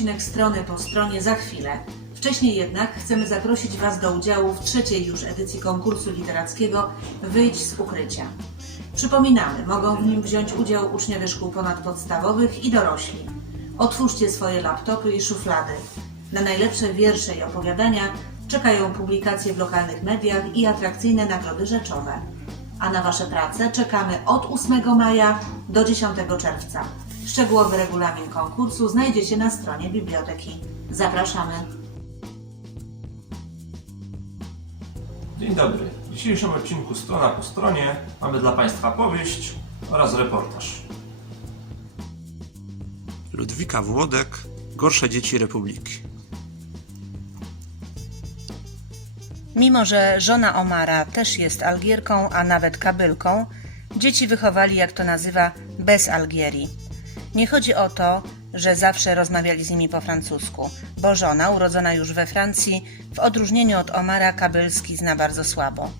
odcinek strony po stronie za chwilę. Wcześniej jednak chcemy zaprosić Was do udziału w trzeciej już edycji konkursu literackiego Wyjdź z ukrycia. Przypominamy, mogą w nim wziąć udział uczniowie szkół ponadpodstawowych i dorośli. Otwórzcie swoje laptopy i szuflady. Na najlepsze wiersze i opowiadania czekają publikacje w lokalnych mediach i atrakcyjne nagrody rzeczowe. A na Wasze prace czekamy od 8 maja do 10 czerwca. Szczegółowy regulamin konkursu znajdziecie na stronie biblioteki. Zapraszamy! Dzień dobry. W dzisiejszym odcinku Strona po stronie mamy dla Państwa powieść oraz reportaż. Ludwika Włodek, Gorsze dzieci Republiki. Mimo, że żona Omara też jest Algierką, a nawet kabylką, dzieci wychowali, jak to nazywa, bez Algierii. Nie chodzi o to, że zawsze rozmawiali z nimi po francusku, bo żona, urodzona już we Francji, w odróżnieniu od Omara, kabylski zna bardzo słabo.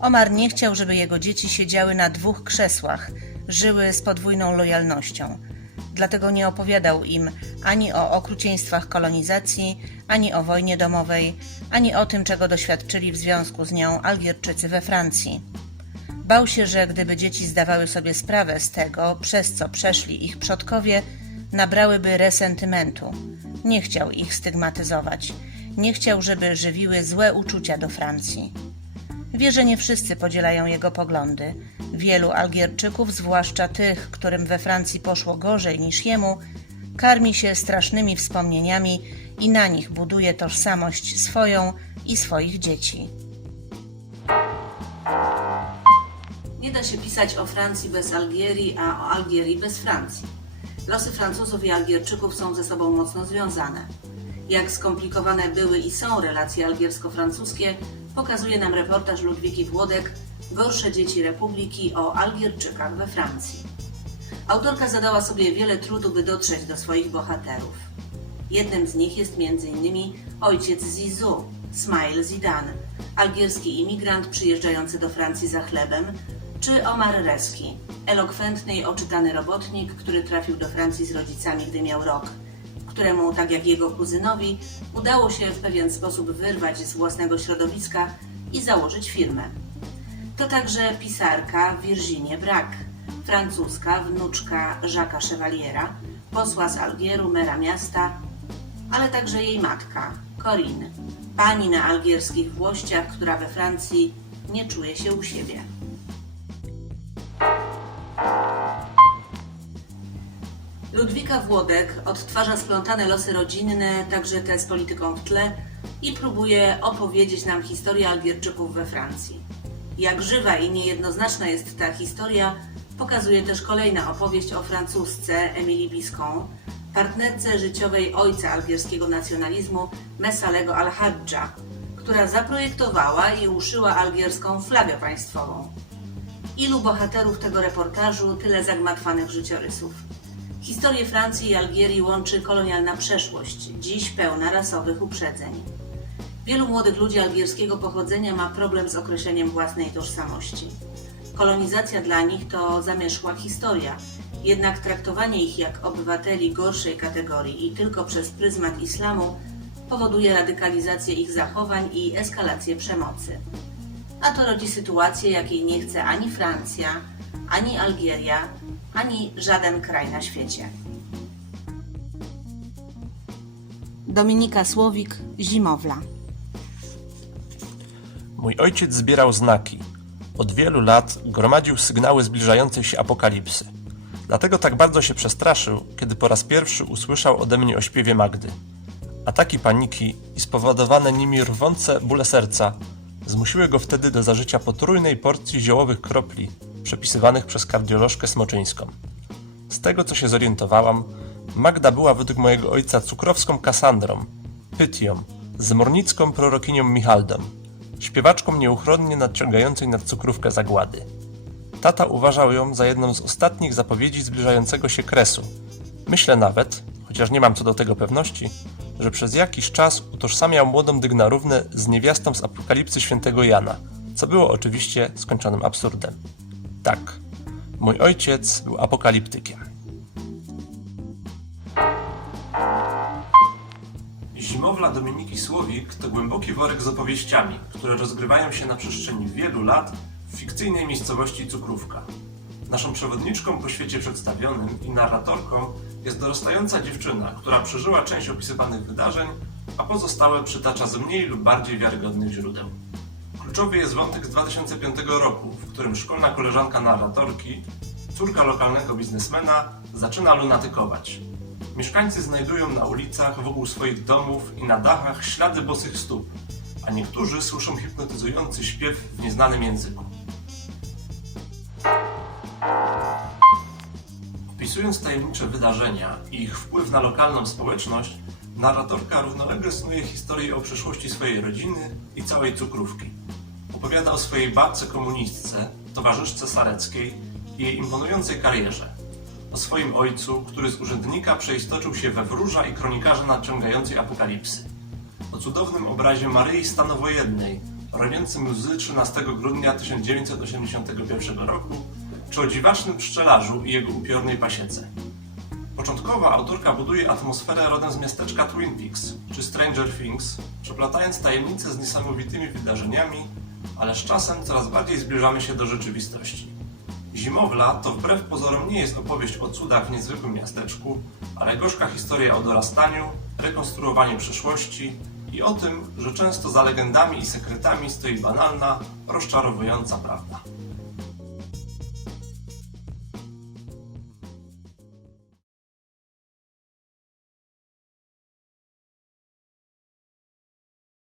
Omar nie chciał, żeby jego dzieci siedziały na dwóch krzesłach, żyły z podwójną lojalnością. Dlatego nie opowiadał im ani o okrucieństwach kolonizacji, ani o wojnie domowej, ani o tym, czego doświadczyli w związku z nią Algierczycy we Francji. Bał się, że gdyby dzieci zdawały sobie sprawę z tego, przez co przeszli ich przodkowie, nabrałyby resentymentu. Nie chciał ich stygmatyzować. Nie chciał, żeby żywiły złe uczucia do Francji. Wie, że nie wszyscy podzielają jego poglądy. Wielu Algierczyków, zwłaszcza tych, którym we Francji poszło gorzej niż jemu, karmi się strasznymi wspomnieniami i na nich buduje tożsamość swoją i swoich dzieci. Się pisać o Francji bez Algierii, a o Algierii bez Francji. Losy Francuzów i Algierczyków są ze sobą mocno związane. Jak skomplikowane były i są relacje algiersko-francuskie, pokazuje nam reportaż Ludwiki Włodek Gorsze dzieci Republiki o Algierczykach we Francji. Autorka zadała sobie wiele trudu, by dotrzeć do swoich bohaterów. Jednym z nich jest m.in. ojciec Zizou, Smail Zidane, algierski imigrant przyjeżdżający do Francji za chlebem, czy Omar Reski, elokwentny i oczytany robotnik, który trafił do Francji z rodzicami, gdy miał rok, któremu, tak jak jego kuzynowi, udało się w pewien sposób wyrwać z własnego środowiska i założyć firmę. To także pisarka Virginie Braque, francuska wnuczka Jacques'a Chevaliera, posła z Algieru, mera miasta, ale także jej matka, Corinne, pani na algierskich włościach, która we Francji nie czuje się u siebie. Ludwika Włodek odtwarza splątane losy rodzinne, także te z polityką w tle i próbuje opowiedzieć nam historię Algierczyków we Francji. Jak żywa i niejednoznaczna jest ta historia, pokazuje też kolejna opowieść o francusce Emilie Biscon, partnerce życiowej ojca algierskiego nacjonalizmu Messalego al-Hadja, która zaprojektowała i uszyła algierską flagę państwową. Ilu bohaterów tego reportażu, tyle zagmatwanych życiorysów. Historię Francji i Algierii łączy kolonialna przeszłość, dziś pełna rasowych uprzedzeń. Wielu młodych ludzi algierskiego pochodzenia ma problem z określeniem własnej tożsamości. Kolonizacja dla nich to zamierzchła historia, jednak traktowanie ich jak obywateli gorszej kategorii i tylko przez pryzmat islamu powoduje radykalizację ich zachowań i eskalację przemocy. A to rodzi sytuację, jakiej nie chce ani Francja, ani Algieria, ani żaden kraj na świecie. Dominika Słowik, Zimowla. Mój ojciec zbierał znaki. Od wielu lat gromadził sygnały zbliżającej się apokalipsy. Dlatego tak bardzo się przestraszył, kiedy po raz pierwszy usłyszał ode mnie o śpiewie Magdy. Ataki paniki i spowodowane nimi rwące bóle serca zmusiły go wtedy do zażycia potrójnej porcji ziołowych kropli przepisywanych przez kardiolożkę smoczyńską. Z tego co się zorientowałam, Magda była według mojego ojca cukrowską Kasandrą, Pytią, zmornicką prorokinią Michaldą, śpiewaczką nieuchronnie nadciągającej nad cukrówkę zagłady. Tata uważał ją za jedną z ostatnich zapowiedzi zbliżającego się kresu. Myślę nawet, chociaż nie mam co do tego pewności, że przez jakiś czas utożsamiał młodą Dygnarównę z niewiastą z apokalipsy świętego Jana, co było oczywiście skończonym absurdem. Tak, mój ojciec był apokaliptykiem. Dominiki Słowik to głęboki worek z opowieściami, które rozgrywają się na przestrzeni wielu lat w fikcyjnej miejscowości Cukrówka. Naszą przewodniczką po świecie przedstawionym i narratorką jest dorastająca dziewczyna, która przeżyła część opisywanych wydarzeń, a pozostałe przytacza z mniej lub bardziej wiarygodnych źródeł. Kluczowy jest wątek z 2005 roku, w którym szkolna koleżanka narratorki, córka lokalnego biznesmena, zaczyna lunatykować. Mieszkańcy znajdują na ulicach, wokół swoich domów i na dachach ślady bosych stóp, a niektórzy słyszą hipnotyzujący śpiew w nieznanym języku. Opisując tajemnicze wydarzenia i ich wpływ na lokalną społeczność, narratorka równolegle snuje historię o przeszłości swojej rodziny i całej cukrówki. Opowiada o swojej babce komunistce, towarzyszce Sareckiej i jej imponującej karierze. O swoim ojcu, który z urzędnika przeistoczył się we wróża i kronikarza nadciągającej apokalipsy. O cudownym obrazie Maryi Stanowojednej, roniącym łzy 13 grudnia 1981 roku, czy o dziwacznym pszczelarzu i jego upiornej pasiece. Początkowo autorka buduje atmosferę rodem z miasteczka Twin Peaks czy Stranger Things, przeplatając tajemnice z niesamowitymi wydarzeniami, ale z czasem coraz bardziej zbliżamy się do rzeczywistości. Zimowla to wbrew pozorom nie jest opowieść o cudach w niezwykłym miasteczku, ale gorzka historia o dorastaniu, rekonstruowaniu przeszłości i o tym, że często za legendami i sekretami stoi banalna, rozczarowująca prawda.